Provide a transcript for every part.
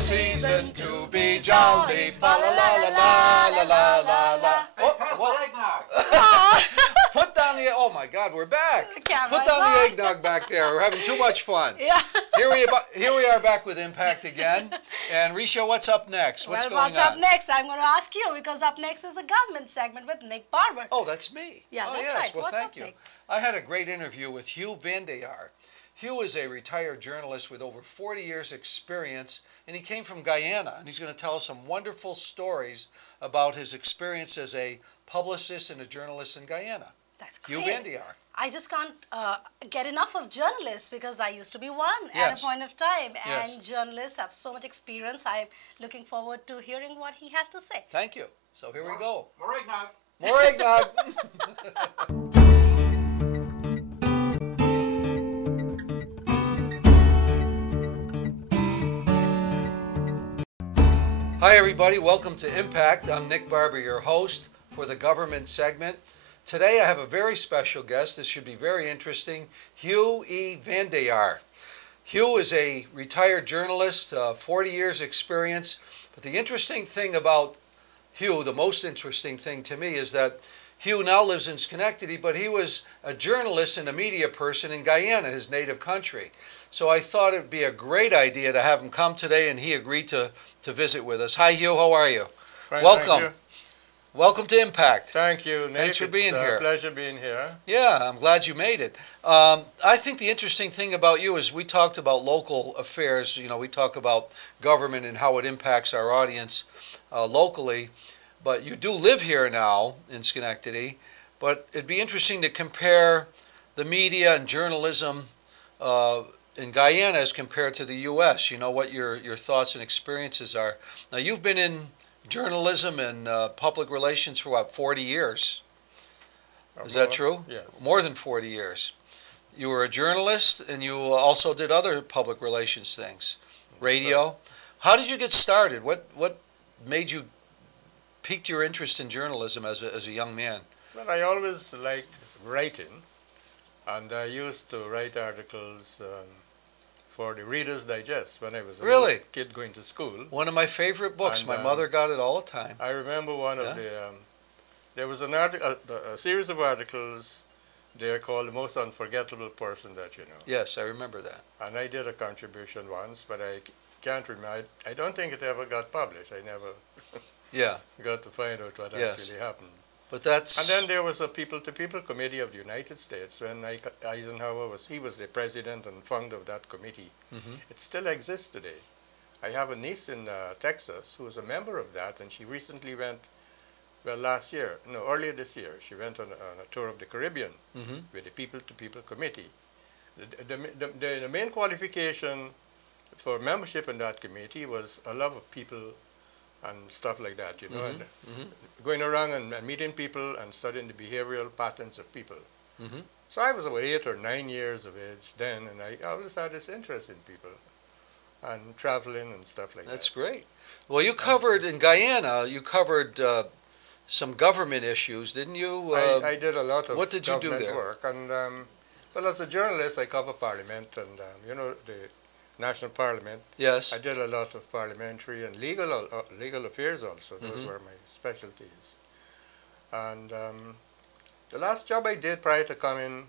a season to be jolly. Fa la la la la la la la. Put down the, oh my God, we're back. Put down the eggnog back there. We're having too much fun. Yeah. Here we are back with Impact again. And Risha, what's up next? What's going on? What's up next? I'm going to ask you, because up next is the government segment with Nick Barber. Oh, that's me. Yeah, oh, that's yes. right. Well, What's thank up you. next? I had a great interview with Hugh VanDeyar. Hugh is a retired journalist with over 40 years experience, and he came from Guyana, and he's going to tell us some wonderful stories about his experience as a publicist and a journalist in Guyana. That's great. Hugh VanDeyar. I just can't get enough of journalists, because I used to be one Yes. at a point of time. Yes. And journalists have so much experience. I'm looking forward to hearing what he has to say. Thank you. So here we go. More eggnog. More eggnog. Hi everybody, welcome to Impact. I'm Nick Barber, your host for the government segment. Today I have a very special guest. This should be very interesting. Hugh E. VanDeyar. Hugh is a retired journalist, 40 years experience. But the interesting thing about Hugh, the most interesting thing to me, is that Hugh now lives in Schenectady, but he was a journalist and a media person in Guyana, his native country. So I thought it would be a great idea to have him come today, and he agreed to visit with us. Hi, Hugh. How are you? Fine, welcome. thank you. Welcome to Impact. Thank you, Nick. Thanks for being here. It's a pleasure being here. Yeah, I'm glad you made it. I think the interesting thing about you is we talked about local affairs. You know, we talk about government and how it impacts our audience locally. But you do live here now in Schenectady. But it'd be interesting to compare the media and journalism in Guyana as compared to the U.S. You know, what your thoughts and experiences are. Now, you've been in journalism and public relations for, what, 40 years? Is that true? Yes. More than 40 years. You were a journalist, and you also did other public relations things. Radio. How did you get started? What made you piqued your interest in journalism as a young man? Well, I always liked writing, and I used to write articles for the Reader's Digest when I was a little kid going to school. One of my favorite books. And, my mother got it all the time. I remember one of the, there was an article, a series of articles there called The Most Unforgettable Person That You Know. Yes, I remember that. And I did a contribution once, but I can't remember. I don't think it ever got published. I never got to find out what actually happened. But that's... And then there was a People-to-People Committee of the United States when Eisenhower he was the president and founder of that committee. It still exists today. I have a niece in Texas who is a member of that, and she recently went, well, earlier this year, she went on a tour of the Caribbean with the People-to-People Committee. The main qualification for membership in that committee was a love of people and stuff like that, you know, and going around and meeting people and studying the behavioral patterns of people. So I was about 8 or 9 years of age then, and I always had this interest in people and traveling and stuff like that. That's great. Well, you covered, in Guyana, you covered some government issues, didn't you? I did a lot of what did you do there? Work, and well, as a journalist, I cover Parliament and, you know, the National Parliament. Yes. I did a lot of parliamentary and legal affairs also. Those were my specialties. And the last job I did prior to coming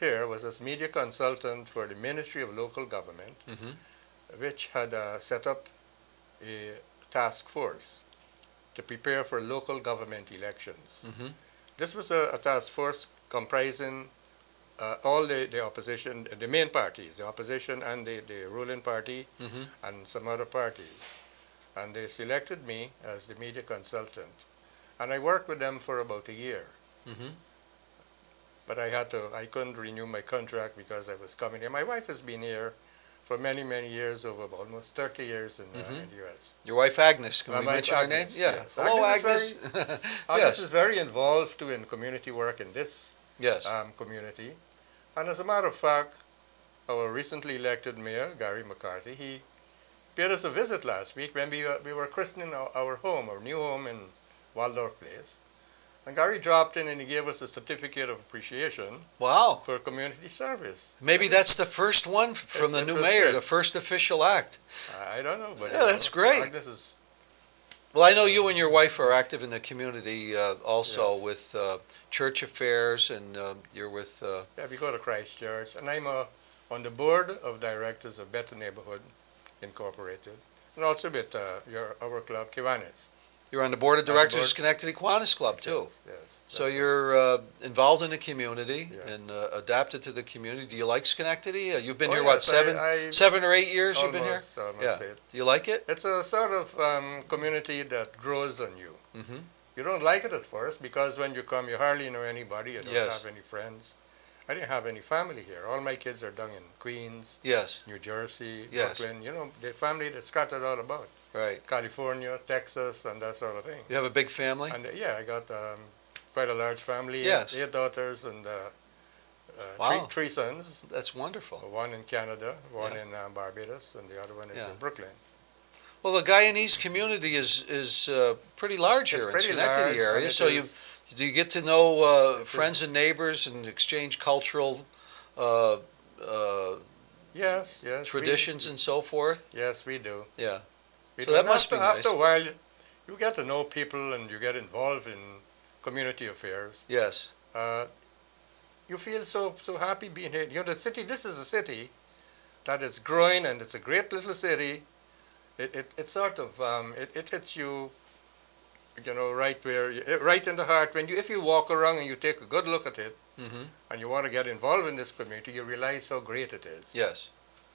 here was as media consultant for the Ministry of Local Government, which had set up a task force to prepare for local government elections. This was a task force comprising all the opposition, the main parties, the opposition and the ruling party, and some other parties. And they selected me as the media consultant. And I worked with them for about a year. But I couldn't renew my contract because I was coming here. My wife has been here for many, many years, over almost 30 years in the U.S. Your wife Agnes, can we mention her name? Yeah. Yes. Hello, Agnes. Agnes is very involved too in community work in this community. And as a matter of fact, our recently elected mayor, Gary McCarthy, he paid us a visit last week when we were christening our home, our new home in Waldorf Place. And Gary dropped in and he gave us a certificate of appreciation Wow. for community service. Maybe that's the first one from the It new was mayor, great. the first official act. I don't know, but Yeah, that's great. Agnes is, Well, I know you and your wife are active in the community also Yes. with church affairs, and you're with... yeah, we go to Christchurch, and I'm on the board of directors of Better Neighborhood Incorporated, and also with our club, Kiwanis. You're on the board of On the directors board. of Schenectady Kiwanis Club, too. Yes. So that's it. you're involved in the community Yeah. and adapted to the community. Do you like Schenectady? You've been Oh, here, what, yes, I- 7 or 8 years you've been here? Almost Yeah. it. Do you like it? It's a sort of community that grows on you. Mm-hmm. You don't like it at first because when you come, you hardly know anybody. You don't Yes. have any friends. I didn't have any family here. All my kids are down in Queens, Yes, New Jersey, Yes. Brooklyn. You know, the family that's scattered all about. right. California, Texas, and that sort of thing. You have a big family? And yeah, I got quite a large family. Yes. 8 daughters and Wow. three sons. That's wonderful. One in Canada, one Yeah. in Barbados, and the other one is Yeah. in Brooklyn. Well, the Guyanese community is pretty large It's here in pretty Schenectady large, and area. it So is- do you get to know It is- friends and neighbors and exchange cultural Yes, yes. traditions and so forth? Yes, we do. Yeah. We So do. that And must be nice. After a while, you get to know people and you get involved in community affairs. Yes. You feel so happy being here. You know, the city. This is a city that is growing, and it's a great little city. It sort of it hits you, you know, right in the heart. If you walk around and you take a good look at it, Mm-hmm. and you want to get involved in this community, you realize how great it is. Yes.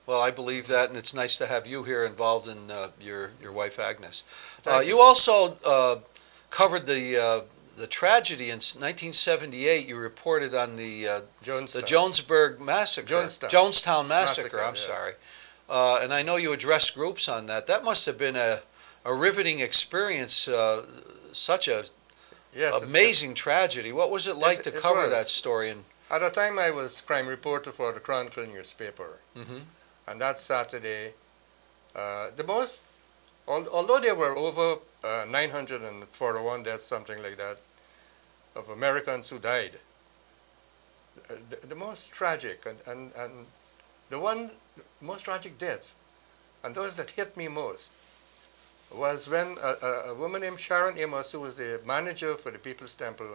Well, I believe that, and it's nice to have you here involved in your wife Agnes. Thank You also covered the tragedy in 1978. You reported on the Jonesburg massacre, Jonestown massacre. Massacre, I'm yeah. sorry, and I know you addressed groups on that. That must have been a riveting experience. Such a Yes, amazing tragedy. What was it like to it cover was. that story? At the time, I was crime reporter for the Chronicle newspaper. Mm-hmm. And that Saturday, although there were over 941 deaths, something like that, of Americans who died, the most tragic and the most tragic deaths, and those that hit me most, was when a woman named Sharon Amos, who was the manager for the People's Temple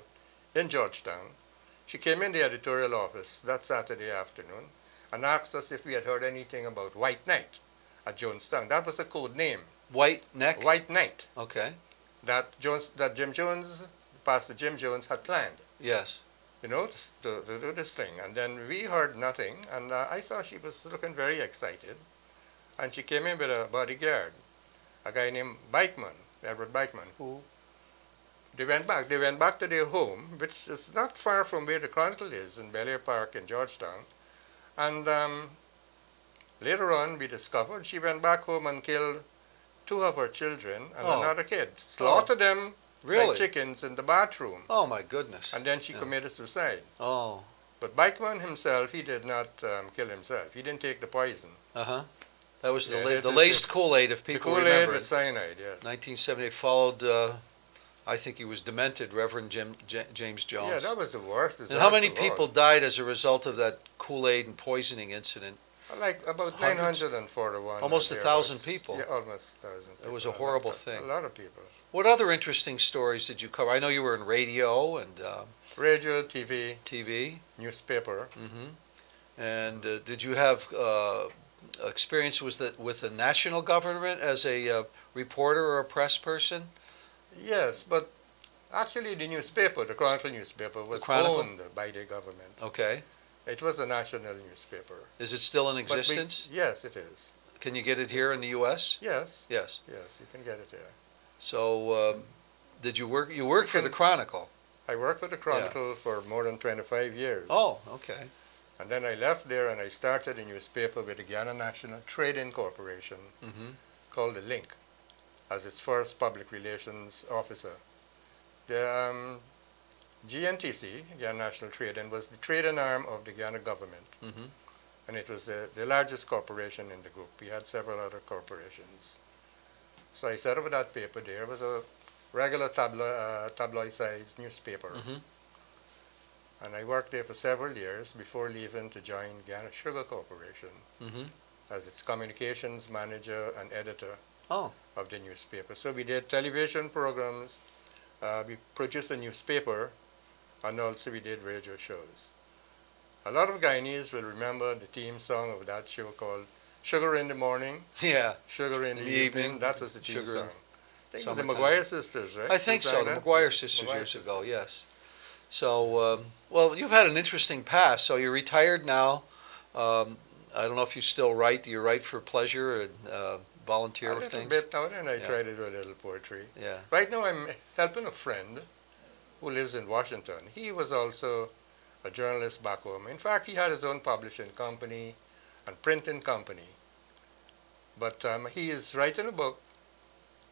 in Georgetown, she came in the editorial office that Saturday afternoon and asked us if we had heard anything about White Night at Jonestown. That was a code name. White Neck? White Night. Okay. That Jim Jones, Pastor Jim Jones, had planned. Yes. You know, to do this thing. And then we heard nothing, and I saw she was looking very excited. And she came in with a bodyguard, a guy named Edward Bikeman, who they went back to their home, which is not far from where the Chronicle is, in Bel Air Park in Georgetown. And later on, we discovered she went back home and killed 2 of her children and another kid. Slaughtered them Really? like chickens in the bathroom. Oh, my goodness. And then she committed suicide. Oh. But Bikeman himself, he did not kill himself. He didn't take the poison. Uh-huh. That was Yeah, the laced Kool-Aid, if The people Kool-Aid remember with it. cyanide, yes. 1978 followed, I think he was demented, Reverend James Jones. Yeah, that was the worst And how many disaster of all. people died as a result of that Kool-Aid and poisoning incident? Like about Hundreds? 941. Almost or 1,000 thereabouts. people. Yeah, almost 1,000. It was a horrible thing. A lot of people. What other interesting stories did you cover? I know you were in radio and Radio, TV, TV. newspaper. Mm-hmm. And did you have experience with the national government as a reporter or a press person? Yes, but actually the newspaper, the Chronicle newspaper, was Chronicle? owned by the government. Okay. It was a national newspaper. Is it still in But existence? yes, it is. Can you get it here in the U.S.? Yes, Yes. yes, you can get it there. So, did you work? You worked for the Chronicle. I worked for the Chronicle for more than 25 years. Oh, okay. And then I left there and I started a newspaper with the Guyana National Trading Corporation Mm-hmm. called The Link as its first public relations officer. The GNTC, Guyana National Trading, was the trading arm of the Guyana government. Mm-hmm. And it was the largest corporation in the group. We had several other corporations. So I set up that paper there. It was a regular tabloid-sized newspaper. And I worked there for several years before leaving to join Guyana Sugar Corporation as its communications manager and editor of the newspaper. So we did television programs, we produced a newspaper, and also we did radio shows. A lot of Guyanese will remember the theme song of that show called Sugar in the Morning, Sugar in the Evening. That was the theme song. I think the McGuire sisters, right? I think so, the McGuire sisters years ago, yes. So, well, you've had an interesting past. So you're retired now. I don't know if you still write. Do you write for pleasure and volunteer with things? A little bit now and then I try to do a little poetry. Right now I'm helping a friend who lives in Washington. He was also a journalist back home. In fact, he had his own publishing company and printing company. But he is writing a book,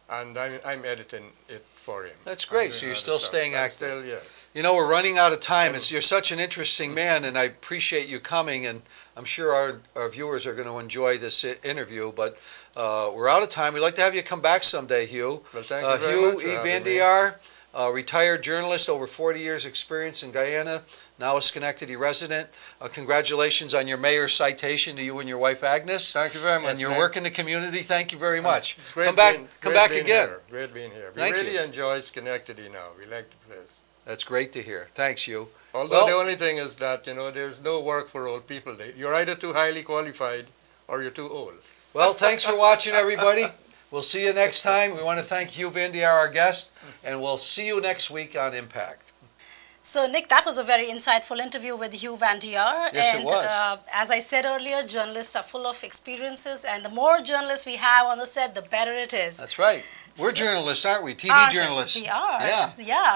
and I'm editing it for him. That's great. So you're still staying active. Still, yeah. You know, we're running out of time. You're such an interesting man, and I appreciate you coming, and I'm sure our viewers are going to enjoy this interview, but we're out of time. We'd like to have you come back someday, Hugh. Well, thank you very much. Hugh E. VanDeyar, retired journalist, over 40 years experience in Guyana, now a Schenectady resident. Congratulations on your mayor's citation to you and your wife Agnes. Thank you very much. And your work in the community. Thank you very much. It's great come back again. Here. Great being here. We really enjoy Schenectady now. We like the place. That's great to hear. Thanks, Hugh. Although the only thing is that, you know, there's no work for old people. You're either too highly qualified or you're too old. Well, thanks for watching, everybody. We'll see you next time. We want to thank Hugh VanDeyar, our guest, and we'll see you next week on Impact. So, Nick, that was a very insightful interview with Hugh VanDeyar. Yes, it was. As I said earlier, journalists are full of experiences, and the more journalists we have on the set, the better it is. That's right. We're journalists, aren't we? TV journalists. We are. Yeah. Yeah.